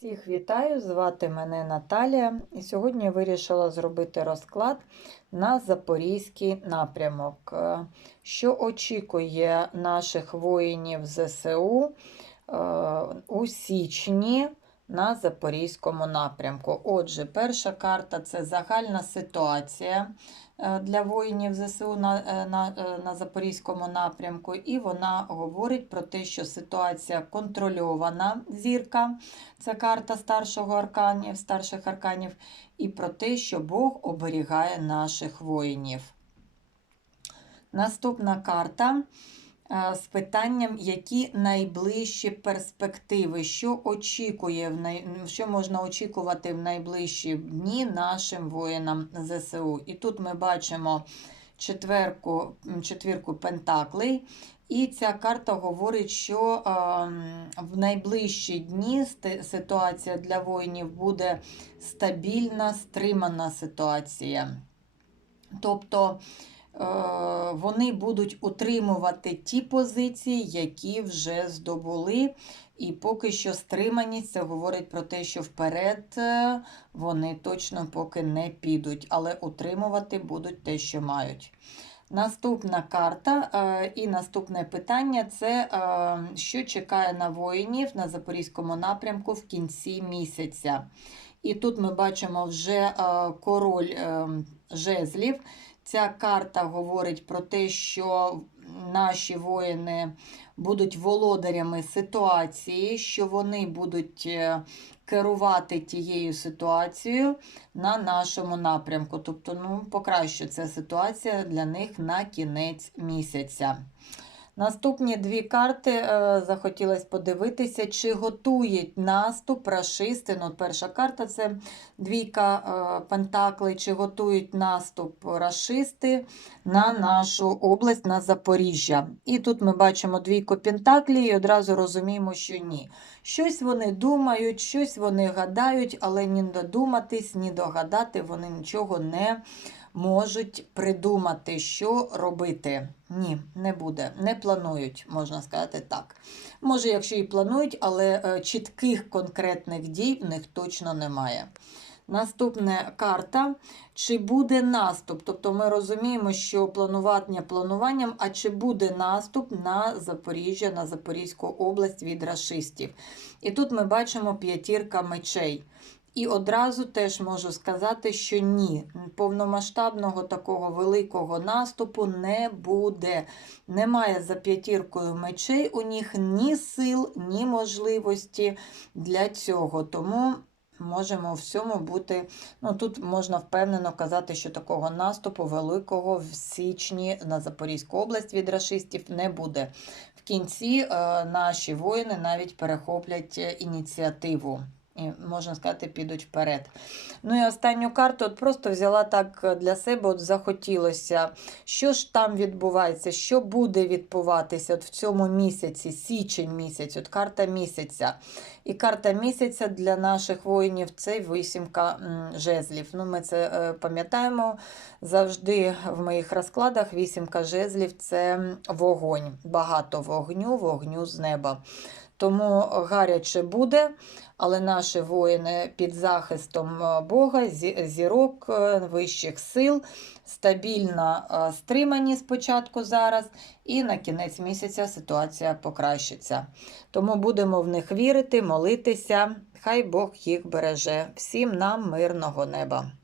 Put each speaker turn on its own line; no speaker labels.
Всіх вітаю, звати мене Наталія, і сьогодні я вирішила зробити розклад на Запорізький напрямок, Е, що очікує наших воїнів ЗСУ е, у січні на Запорізькому напрямку. Отже, перша карта це загальна ситуація е, для воїнів ЗСУ на, е, на, е, на Запорізькому напрямку, і вона говорить про те, що ситуація контрольована зірка. Це карта старшого арканів, старших арканів, і про те, що Бог оберігає наших воїнів. Наступна карта з питанням, які найближчі перспективи, що очікує що можна очікувати в найближчі дні нашим воїнам ЗСУ. І тут ми бачимо четверку, четвірку пентаклей. І ця карта говорить, що е, в найближчі дні ситуація для воїнів буде стабільна, стримана ситуація. Тобто е, вони будуть утримувати ті позиції, які вже здобули. І поки що стриманість це говорить про те, що вперед е, вони точно поки не підуть, але утримувати будуть те, що мають. Наступна карта е, і наступне питання це е, що чекає на воїнів на Запорізькому напрямку в кінці місяця. І тут ми бачимо вже е, король жезлів. Ця карта говорить про те, що наші воїни будуть володарями ситуації, що вони будуть керувати тією ситуацією на нашому напрямку. Тобто, ну, покращиться ситуація для них на кінець місяця. Наступні дві карти е, захотілося подивитися, чи готують наступ рашисти. Ну, Перша карта це двійка е, пентаклей, чи готують наступ рашисти на нашу область, на Запоріжжя. І тут ми бачимо двійку пентаклей і одразу розуміємо, що ні. Щось вони думають, щось вони гадають, але ні додуматись, ні догадати вони нічого не можуть придумати, що робити. Ні, не буде. Не планують, можна сказати так. Може, якщо і планують, але е, чітких конкретних дій в них точно немає. Наступна карта. Чи буде наступ? Тобто ми розуміємо, що планування плануванням, а чи буде наступ на Запоріжжя, на Запорізьку область від рашистів? І тут ми бачимо п'ятірка мечей. І одразу теж можу сказати, що ні, повномасштабного такого великого наступу не буде. Немає за п'ятіркою мечей у них ні сил, ні можливості для цього. Тому можемо всьому бути. Ну тут можна впевнено казати, що такого наступу великого в січні на Запорізьку область від рашистів не буде. В кінці е, наші воїни навіть перехоплять е, ініціативу і, можна сказати, підуть вперед. Ну і останню карту от просто взяла так для себе, от захотілося, що ж там відбувається, що буде відбуватися от в цьому місяці, січень місяць, от карта місяця. І карта місяця для наших воїнів це вісімка жезлів. Ну, Ми це е, пам'ятаємо завжди в моїх розкладах. Вісімка жезлів це вогонь. Багато вогню, вогню з неба. Тому гаряче буде, але наші воїни під захистом е, Бога, зірок, е, вищих сил, стабільно е, стримані спочатку зараз, і на кінець місяця ситуація покращиться. Тому будемо в них вірити, молитися. Хай Бог їх береже. Всім нам мирного неба.